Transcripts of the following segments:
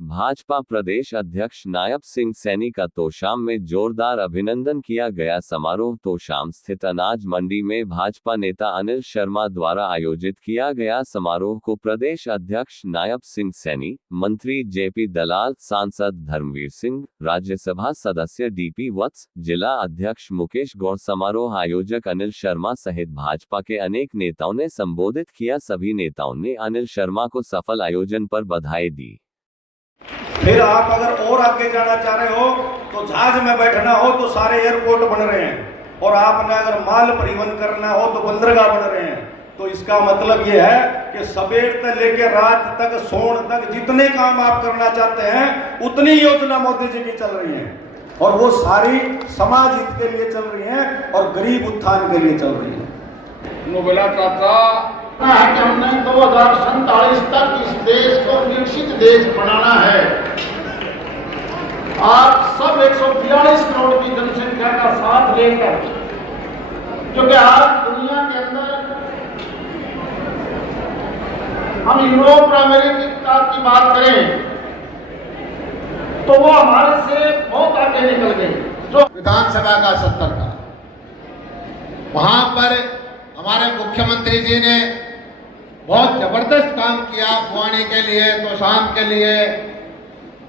भाजपा प्रदेश अध्यक्ष नायब सिंह सैनी का तोशाम में जोरदार अभिनंदन किया गया। समारोह तोशाम स्थित अनाज मंडी में भाजपा नेता अनिल शर्मा द्वारा आयोजित किया गया। समारोह को प्रदेश अध्यक्ष नायब सिंह सैनी, मंत्री जेपी दलाल, सांसद धर्मवीर सिंह, राज्यसभा सदस्य डीपी वत्स, जिला अध्यक्ष मुकेश गौड़, समारोह आयोजक अनिल शर्मा सहित भाजपा के अनेक नेताओं ने संबोधित किया। सभी नेताओं ने अनिल शर्मा को सफल आयोजन पर बधाई दी। फिर आप अगर और आगे जाना चाह रहे हो तो जहाज में बैठना हो तो सारे एयरपोर्ट बन रहे हैं, और आपने अगर माल परिवहन करना हो तो बंदरगाह बन रहे हैं। तो इसका मतलब ये है कि सवेर से लेकर रात तक, सोन तक, जितने काम आप करना चाहते हैं उतनी योजना मोदी जी की चल रही है, और वो सारी समाज हित के लिए चल रही है और गरीब उत्थान के लिए चल रही है। नोबेला प्राप्त कि हमने 2047 तक इस देश को विकसित देश बनाना है। आप सब 142 करोड़ की जनसंख्या का साथ लेकर, क्योंकि आज दुनिया के अंदर हम यूरोप और अमेरिका की बात करें तो वो हमारे से बहुत आगे निकल गए। जो विधानसभा का 70 का, वहां पर हमारे मुख्यमंत्री जी ने बहुत जबरदस्त काम किया बुआनी के लिए, तोशाम के लिए,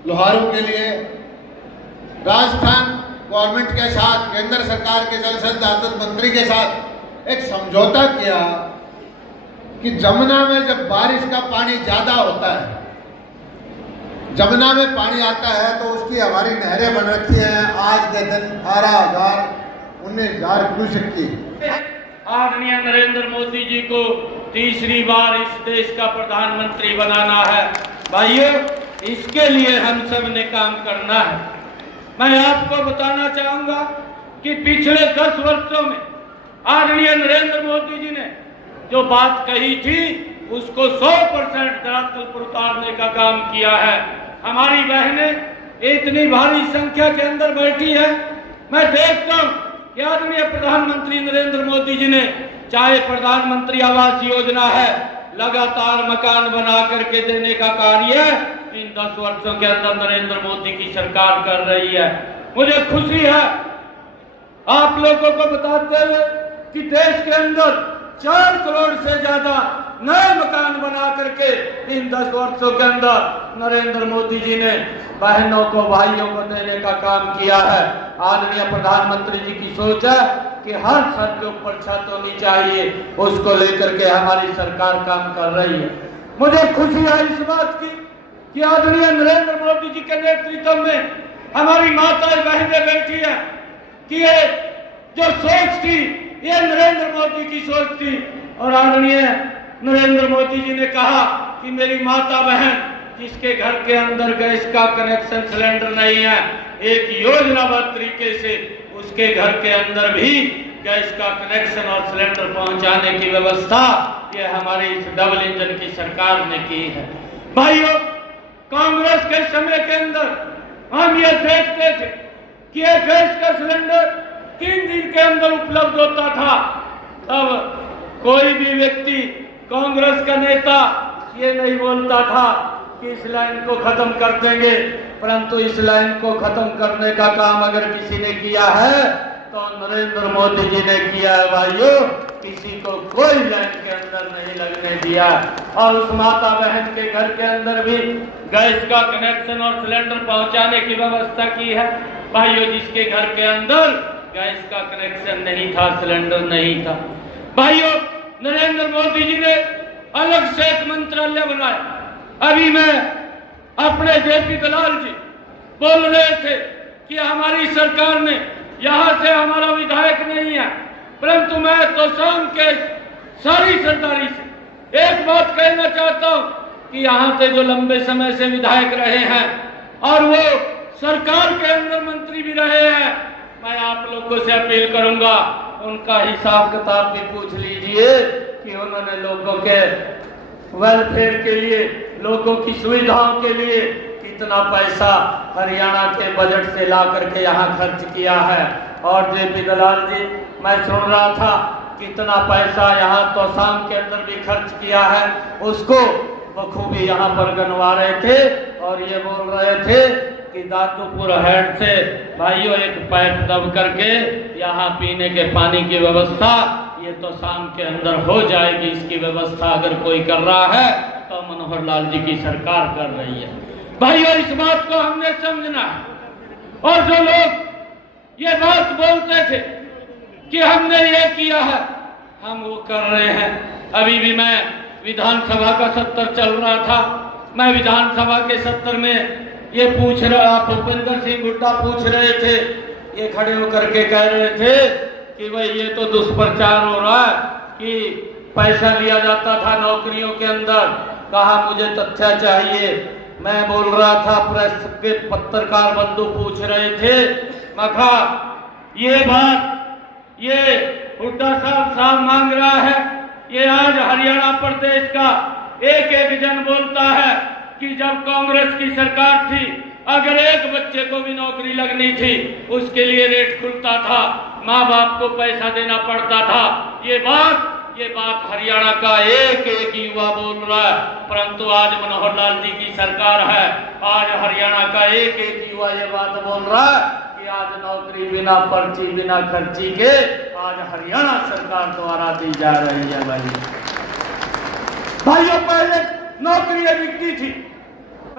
लोहारू के लिए। राजस्थान गवर्नमेंट के साथ, केंद्र सरकार के जल संसाधन मंत्री के साथ एक समझौता किया कि जमुना में जब बारिश का पानी ज्यादा होता है, जमुना में पानी आता है तो उसकी हमारी नहरें बन रखी हैं आज के दिन 18,000 19,000 क्यूसेक की। आदरणीय नरेंद्र मोदी जी को तीसरी बार इस देश का प्रधानमंत्री बनाना है। भाइयों, इसके लिए हम सब ने काम करना है। मैं आपको बताना चाहूंगा कि पिछले 10 वर्षों में आदरणीय नरेंद्र मोदी जी ने जो बात कही थी उसको 100% धरातल पर उतारने का काम किया है। हमारी बहनें इतनी भारी संख्या के अंदर बैठी है। मैं देखता हूं कि आदरणीय प्रधानमंत्री नरेंद्र मोदी जी ने, चाहे प्रधानमंत्री आवास योजना है, लगातार मकान बना करके देने का कार्य इन 10 वर्षों के अंदर नरेंद्र मोदी की सरकार कर रही है। मुझे खुशी है आप लोगों को बताते हुए कि देश के अंदर 4 करोड़ से ज्यादा नए मकान बना करके इन 10 वर्षों के अंदर नरेंद्र मोदी जी ने बहनों को, भाइयों को देने का काम किया है। आदरणीय प्रधानमंत्री जी की सोच है कि हर सर के ऊपर छत होनी चाहिए, उसको लेकर के हमारी सरकार काम कर रही है। मुझे खुशी है इस बात की कि आदरणीय नरेंद्र मोदी जी के नेतृत्व में हमारी माताएं बहनें बैठी है कि ये जो सोच थी ये नरेंद्र मोदी की सोच थी। और आदरणीय नरेंद्र मोदी जी ने कहा कि मेरी माता बहन जिसके घर के अंदर गैस का कनेक्शन सिलेंडर नहीं है, एक योजनाबद्ध तरीके से उसके घर के अंदर भी गैस का कनेक्शन और सिलेंडर पहुंचाने की व्यवस्था ये हमारी इस डबल इंजन की सरकार ने की है। भाइयों, कांग्रेस के समय के अंदर हम ये देखते थे कि ये गैस का सिलेंडर 3 दिन के अंदर उपलब्ध होता था। तब कोई भी व्यक्ति, कांग्रेस का नेता ये नहीं बोलता था कि इस लाइन को खत्म कर देंगे, परंतु इस लाइन को खत्म करने का काम अगर किसी ने किया है तो नरेंद्र मोदी जी ने किया है। भाइयों, किसी को कोई लाइन के अंदर नहीं लगने दिया, और उस माता बहन के घर के अंदर भी गैस का कनेक्शन और सिलेंडर पहुंचाने की व्यवस्था की है। भाइयों, जिसके घर के अंदर गैस का कनेक्शन नहीं था, सिलेंडर नहीं था, भाइयों, नरेंद्र मोदी जी ने अलग से एक मंत्रालय बनाया। अभी मैं अपने जेपी दलाल जी बोल रहे थे कि हमारी सरकार ने, यहाँ से हमारा विधायक नहीं है, परंतु मैं तो शाम के सारी सरदारी से एक बात कहना चाहता हूँ कि यहाँ से जो लंबे समय से विधायक रहे हैं और वो सरकार के अंदर मंत्री भी रहे हैं, मैं आप लोगों से अपील करूंगा उनका हिसाब किताब भी पूछ लीजिए कि उन्होंने लोगों के वेलफेयर के लिए, लोगों की सुविधाओं के लिए कितना पैसा हरियाणा के बजट से ला करके यहाँ खर्च किया है। और जेपी दलाल जी, मैं सुन रहा था कितना पैसा यहाँ तोशाम के अंदर भी खर्च किया है, उसको बखूबी यहाँ पर गनवा रहे थे और ये बोल रहे थे कि दादूपुर हेड से भाइयों एक पाइप दब करके यहाँ पीने के पानी की व्यवस्था ये तो शाम के अंदर हो जाएगी। इसकी व्यवस्था अगर कोई कर रहा है तो मनोहर लाल जी की सरकार कर रही है। भाइयों इस बात को हमने समझना है। और जो लोग ये बात बोलते थे कि हमने ये किया है, हम वो कर रहे हैं। अभी भी मैं विधानसभा का सत्र चल रहा था, मैं विधानसभा के सत्र में ये पूछ रहा, भूपेंद्र सिंह हुड्डा पूछ रहे थे, ये खड़े होकर के कह रहे थे कि भाई ये तो दुष्प्रचार हो रहा है कि पैसा लिया जाता था नौकरियों के अंदर। कहा मुझे तथ्य चाहिए। मैं बोल रहा था, प्रेस के पत्रकार बंधु पूछ रहे थे, मैं कहा ये बात ये हुड्डा साहब मांग रहा है, ये आज हरियाणा प्रदेश का एक एक जन बोलता है कि जब कांग्रेस की सरकार थी अगर एक बच्चे को भी नौकरी लगनी थी उसके लिए रेट खुलता था, माँ बाप को पैसा देना पड़ता था। ये बात हरियाणा का एक एक युवा बोल रहा है। परंतु आज मनोहर लाल जी की सरकार है, आज हरियाणा का एक एक युवा ये बात बोल रहा है कि आज नौकरी बिना पर्ची बिना खर्ची के आज हरियाणा सरकार द्वारा दी जा रही है। भाइयों पहले नौकरियां बिकती थी,